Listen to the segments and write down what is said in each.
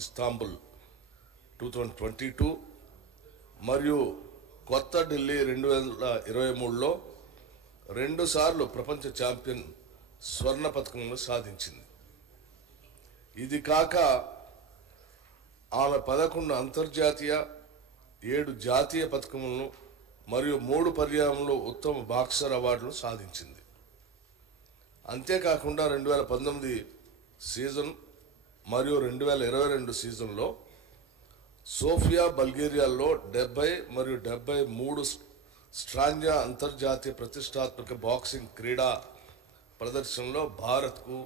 Istanbul 2022 మరియు కొత్త ఢిల్లీ 2023లో 2 సార్లు ప్రపంచ ఛాంపియన్ స్వర్ణ పతకంను సాధించింది. ఇది కాక ఆమె 11 అంతర్జాతీయ 7 జాతీయ పతకములను మరియు 3 పర్యాయంలో ఉత్తమ బాక్సర్ అవార్డును సాధించింది. అంతేకాకుండా 2019 సీజన్ మరియు 2022 సీజన్లో సోఫియా బల్గేరియాలో 70 మరియు 73 స్ట్రాంజా అంతర్జాతీయ ప్రతిష్టాత్మక బాక్సింగ్ క్రీడా ప్రదర్శనలో భారత్కు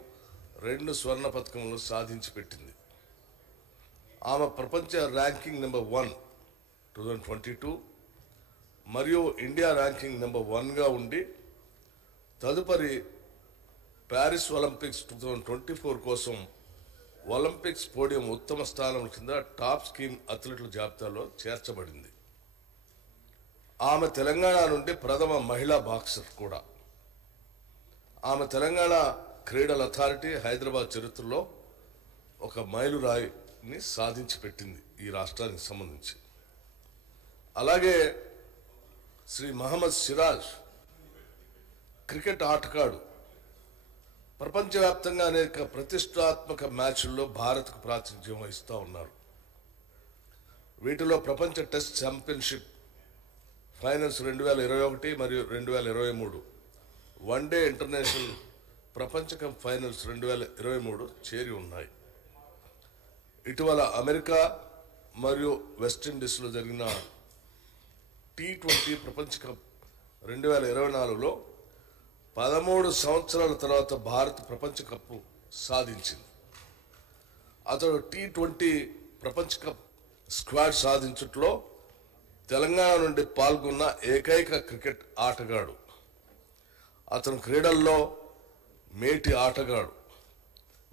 2 స్వర్ణ పతకములను సాధించి పెట్టింది. ఆమె ప్రపంచ ర్యాంకింగ్ నెంబర్ 1 2022 మరియు ఇండియా ర్యాంకింగ్ నెంబర్ 1గా ఉండి తదుపరి ప్యారిస్ ఒలింపిక్స్ 2024 కోసం ఒలింపిక్స్ పోడియం ఉత్తమ స్థానం కింద టాప్ స్కీమ్ అథ్లెట్ల జాబితాలో చేర్చబడింది. ఆమె తెలంగాణ నుండి ప్రథమ మహిళా బాక్సర్ కూడా. ఆమె తెలంగాణ క్రీడల అథారిటీ హైదరాబాద్ చరిత్రలో ఒక మైలురాయిని సాధించి పెట్టింది ఈ రాష్ట్రానికి సంబంధించి. అలాగే శ్రీ మహమ్మద్ సిరాజ్ క్రికెట్ ఆటగాడు ప్రపంచవ్యాప్తంగా అనేక ప్రతిష్టాత్మక మ్యాచ్ల్లో భారత్కు ప్రాతినిధ్యం వహిస్తూ ఉన్నారు. వీటిలో ప్రపంచ టెస్ట్ ఛాంపియన్షిప్ ఫైనల్స్ 2021 మరియు 2023, వన్డే ఇంటర్నేషనల్ ప్రపంచ కప్ ఫైనల్స్ 2023 చేరి ఉన్నాయి. ఇటీవల అమెరికా మరియు వెస్టిండీస్లో జరిగిన T20 ప్రపంచ కప్ 2024లో 13 సంవత్సరాల తర్వాత భారత్ ప్రపంచ కప్ సాధించింది. అతడు T20 ప్రపంచ కప్ స్క్వాడ్ సాధించట్లో తెలంగాణ నుండి పాల్గొన్న ఏకైక క్రికెట్ ఆటగాడు. అతను క్రీడల్లో మేటి ఆటగాడు.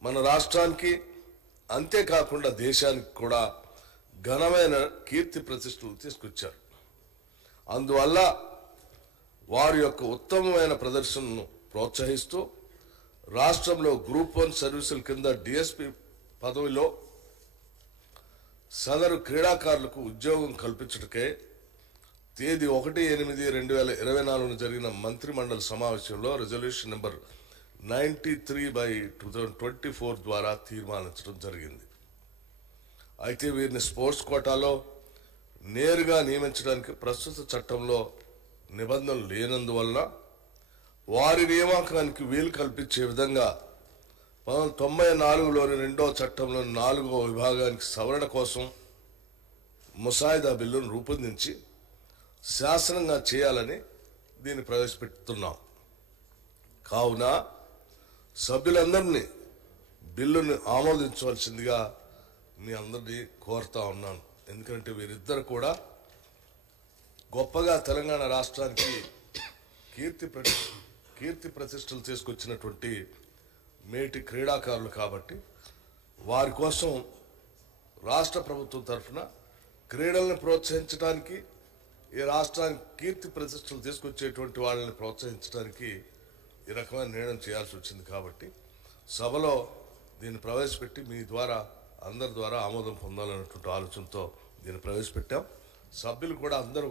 మన రాష్ట్రానికి అంతేకాకుండా దేశానికి కూడా ఘనమైన కీర్తి ప్రతిష్టలు తీసుకొచ్చారు. అందువల్ల వారి యొక్క ఉత్తమమైన ప్రదర్శనను ప్రోత్సహిస్తూ రాష్ట్రంలో గ్రూప్ 1 సర్వీసుల కింద డిఎస్పి పదవిలో సదరు క్రీడాకారులకు ఉద్యోగం కల్పించటకే తేదీ 1/8/2024 జరిగిన మంత్రిమండలి సమావేశంలో రిజల్యూషన్ నెంబర్ 93/2024 ద్వారా తీర్మానించడం జరిగింది. అయితే వీరిని స్పోర్ట్స్ కోటాలో నేరుగా నియమించడానికి ప్రస్తుత చట్టంలో నిబంధనలు లేనందువల్ల వారి నియామకానికి వీలు కల్పించే విధంగా 1994లోని 2వ చట్టంలో 4వ విభాగానికి సవరణ కోసం ముసాయిదా బిల్లును రూపొందించి శాసనంగా చేయాలని దీన్ని ప్రవేశపెడుతున్నాం. కావున సభ్యులందరినీ బిల్లుని ఆమోదించవలసిందిగా మీ అందరినీ కోరుతా ఉన్నాను. ఎందుకంటే వీరిద్దరు కూడా గొప్పగా తెలంగాణ రాష్ట్రానికి కీర్తి ప్రతిష్టలు తీసుకొచ్చినటువంటి మేటి క్రీడాకారులు కాబట్టి వారి కోసం రాష్ట్ర ప్రభుత్వం తరఫున క్రీడలను ప్రోత్సహించడానికి, ఈ రాష్ట్రానికి కీర్తి ప్రతిష్టలు తీసుకొచ్చేటువంటి వాళ్ళని ప్రోత్సహించడానికి ఈ రకమైన నిర్ణయం చేయాల్సి వచ్చింది. కాబట్టి సభలో దీన్ని ప్రవేశపెట్టి మీ ద్వారా అందరి ద్వారా ఆమోదం పొందాలన్నటువంటి ఆలోచనతో దీన్ని ప్రవేశపెట్టాం. సభ్యులు కూడా అందరూ